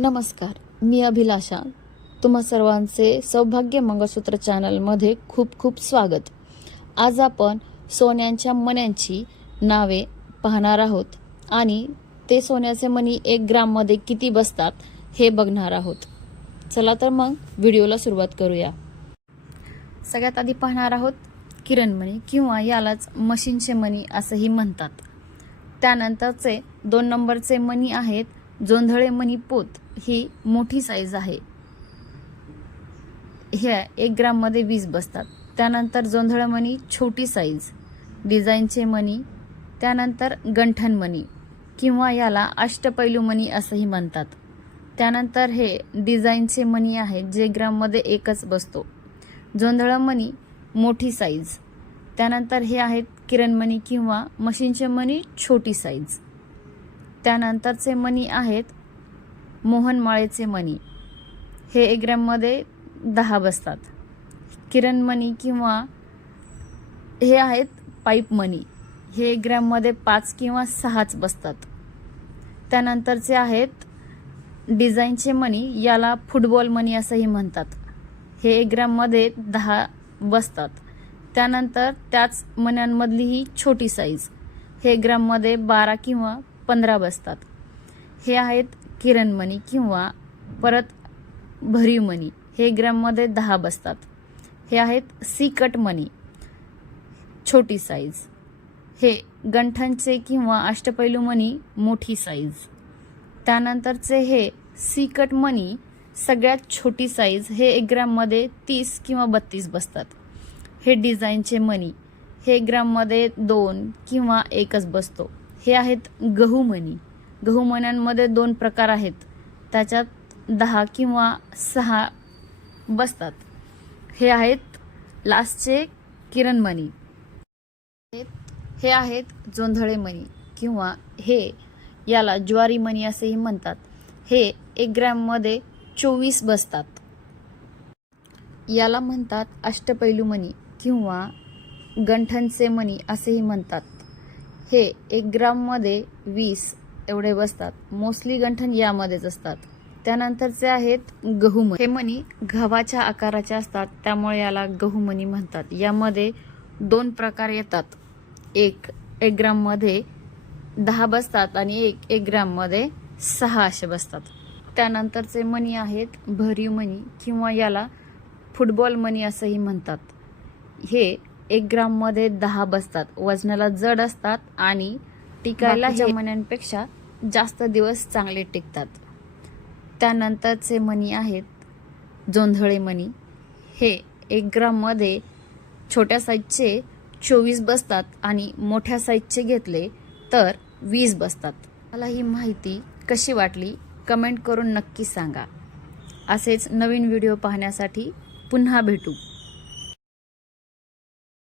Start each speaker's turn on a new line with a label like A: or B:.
A: नमस्कार मी अभिलाषा. तुम्हा सर्वांचे सौभाग्य मंगळसूत्र चॅनलमध्ये खूप खूप स्वागत. आज आपण सोन्यांच्या मण्यांची नावे पाहणार आहोत आणि ते सोन्याचे मणी एक ग्राममध्ये किती बसतात हे बघणार आहोत. चला तर मग व्हिडिओला सुरुवात करूया. सगळ्यात आधी पाहणार आहोत किरणमणी किंवा यालाच मशीनचे मणी असंही म्हणतात. त्यानंतरचे दोन नंबरचे मणी आहेत जोंधळे मणी पोत ही मोठी साईज आहे. ह्या एक ग्राममध्ये वीस बसतात. त्यानंतर जोंधळे मणी छोटी साईज डिझाईनचे मणी त्यानंतर गंठन मणी किंवा याला अष्टपैलू मणी असंही म्हणतात. त्यानंतर हे डिझाईनचे मणी आहेत जे ग्राममध्ये एकच बसतो. जोंधळं मणी मोठी साईज त्यानंतर हे आहेत किरणमणी किंवा मशीनचे मणी छोटी साईज त्यानंतरचे मणी आहेत मोहनमाळेचे मणी. हे एक ग्रॅममध्ये दहा बसतात. किरणमणी किंवा हे आहेत पाईप मणी हे एक ग्रॅममध्ये पाच किंवा सहाच बसतात. त्यानंतरचे आहेत डिझाईनचे मणी याला फुटबॉल मणी असंही म्हणतात. हे एक ग्रॅममध्ये दहा बसतात. त्यानंतर त्याच मण्यांमधली ही छोटी साईज हे ग्रॅममध्ये बारा किंवा पंधरा बसतात. हे आहेत किरणमणी किंवा परत भरीव मणी. हे ग्रॅममध्ये दहा बसतात. हे आहेत सीकट मणी. छोटी साईज हे गंठनचे किंवा अष्टपैलू मणी मोठी साईज त्यानंतरचे हे सीकट मणी सगळ्यात छोटी साईज हे एक ग्रॅममध्ये तीस किंवा बत्तीस बसतात. हे डिझाईनचे मणी. हे ग्राममध्ये दोन किंवा एकच बसतो. हे आहेत गहू मणी गहू दोन प्रकार आहेत. त्याच्यात दहा किंवा सहा बसतात. हे आहेत लास्टचे किरणमणी. हे आहेत जोंधळे मणी किंवा हे याला ज्वारी मणी असेही म्हणतात. हे एक ग्रॅममध्ये चोवीस बसतात. याला म्हणतात अष्टपैलू मणी किंवा गंठनचे मणी असेही म्हणतात. हे एक ग्राममध्ये वीस एवढे बसतात. मोस्टली गंठन यामध्येच असतात. त्यानंतरचे आहेत गहूमणी. हे मणी गव्हाच्या आकाराचे असतात. त्यामुळे याला गहूमणी म्हणतात. यामध्ये दोन प्रकार येतात. एक एक ग्राममध्ये दहा बसतात आणि एक एक ग्राममध्ये सहा असे बसतात. त्यानंतरचे मणी आहेत भरीव मणी किंवा याला फुटबॉल मणी असंही म्हणतात. हे एक ग्राममध्ये दहा बसतात. वजनाला जड असतात आणि टिकायला मण्यांपेक्षा जास्त दिवस चांगले टिकतात. त्यानंतरचे मणी आहेत जोंधळे मणी. हे एक ग्राममध्ये छोट्या साईजचे चोवीस बसतात आणि मोठ्या साईजचे घेतले तर वीस बसतात. मला ही माहिती कशी वाटली? कमेंट करून नक्की सांगा. असेच नवीन व्हिडिओ पाहण्यासाठी पुन्हा भेटू.